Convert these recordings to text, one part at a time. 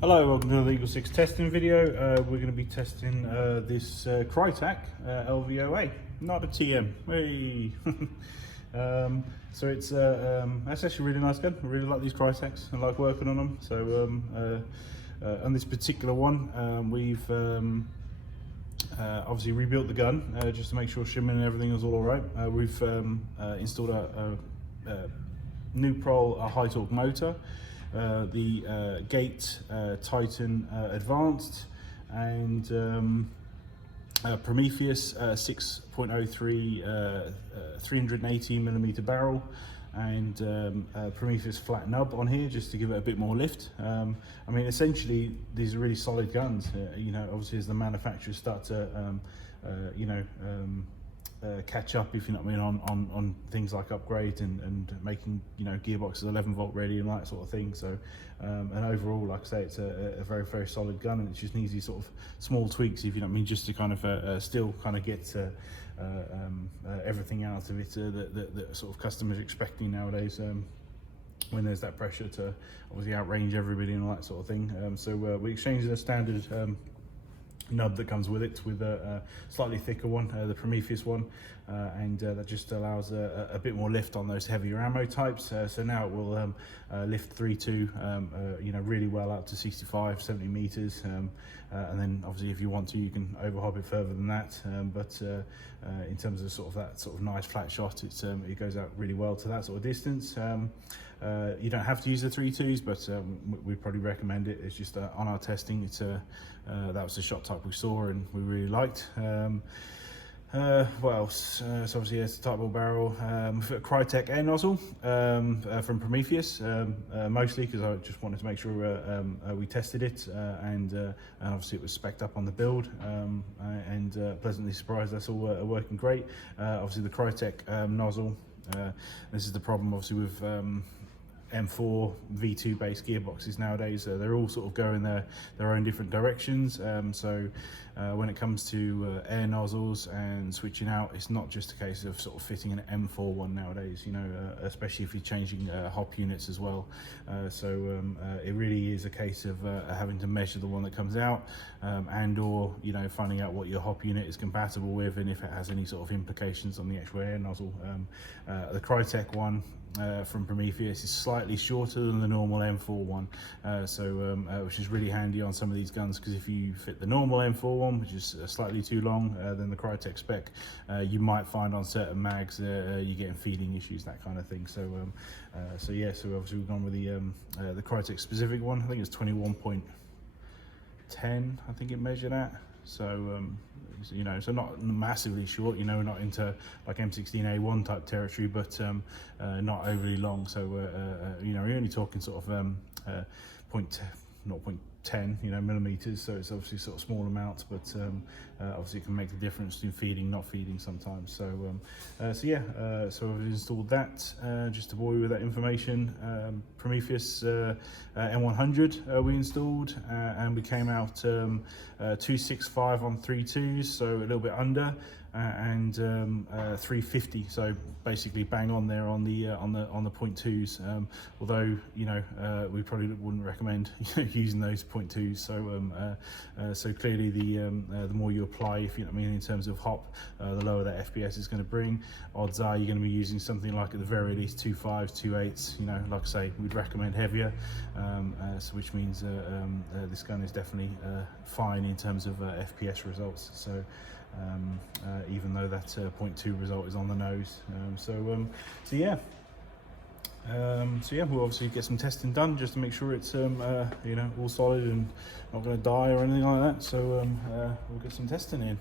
Hello, welcome to the Legal 6 testing video. We're going to be testing this Krytac LVOA, not a TM. Hey. So it's that's actually a really nice gun. I really like these Krytacs. I like working on them. So on this particular one, we've obviously rebuilt the gun just to make sure shimming and everything is all right. We've installed a Nuprol high torque motor. The Gate Titan Advanced, and Prometheus 6.03 380mm barrel, and Prometheus Flat Nub on here just to give it a bit more lift. I mean, essentially these are really solid guns. You know, obviously as the manufacturers start to catch up, if you know what I mean, on things like upgrades and making, you know, gearboxes 11-volt ready and that sort of thing. So and overall, like I say, it's a very, very solid gun, and it just needs these sort of small tweaks, if you know what I mean, just to kind of still kind of get everything out of it that sort of customers are expecting nowadays, when there's that pressure to obviously outrange everybody and all that sort of thing. So we exchanged the standard nub that comes with it with a slightly thicker one, the Prometheus one, and that just allows a bit more lift on those heavier ammo types. So now it will lift 3.2, you know, really well out to 65, 70 meters, and then obviously if you want to, you can overhop it further than that. But in terms of sort of that sort of nice flat shot, it goes out really well to that sort of distance. You don't have to use the 3.2s, but we probably recommend it. It's just on our testing, it's that was the shot type we saw and we really liked. What else? So obviously it's a Tightbore barrel, Krytac Air nozzle from Prometheus, mostly because I just wanted to make sure we tested it, and obviously it was spec'd up on the build, and pleasantly surprised that's all working great. Obviously the Krytac nozzle, this is the problem obviously with M4 V2 based gearboxes nowadays. They're all sort of going their own different directions. So when it comes to air nozzles and switching out, it's not just a case of sort of fitting an M4 one nowadays, you know, especially if you're changing hop units as well. So it really is a case of having to measure the one that comes out, and or, you know, finding out what your hop unit is compatible with and if it has any sort of implications on the actual air nozzle. The Krytac one from Prometheus is slightly shorter than the normal M4 one, which is really handy on some of these guns, because if you fit the normal M4 one, which is slightly too long than the Krytac spec, you might find on certain mags you're getting feeding issues, that kind of thing. So yeah, so obviously we've gone with the Krytac specific one. I think it's 21.10, I think it measured at. So you know, so not massively short, you know, not into like M16A1 type territory, but not overly long. So you know, you're only talking sort of 0.10, you know, millimeters. So it's obviously sort of small amounts, but obviously it can make the difference between feeding, not feeding sometimes. So so yeah, so I've installed that just to bore you with that information. Prometheus M100 we installed, and we came out 265 on 3.2s, so a little bit under, and 350, so basically bang on there on the 0.2s. Although, you know, we probably wouldn't recommend using those 0.2s. So clearly the more you apply, if you know what I mean, in terms of hop, the lower that FPS is going to bring. Odds are you're going to be using something like at the very least 2.5s, 2.8s. You know, like I say, we'd recommend heavier, so which means this gun is definitely fine in terms of FPS results. So even though that 0.2 result is on the nose. So yeah, we'll obviously get some testing done just to make sure it's you know, all solid and not going to die or anything like that. So we'll get some testing in.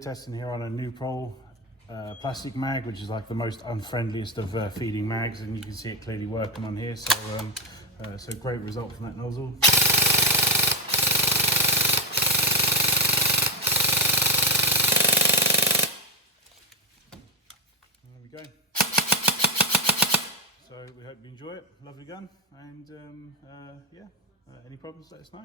testing here on a Nuprol plastic mag, which is like the most unfriendliest of feeding mags, and you can see it clearly working on here. So great result from that nozzle. There we go. So we hope you enjoy it. Lovely gun, and yeah, any problems, let us know.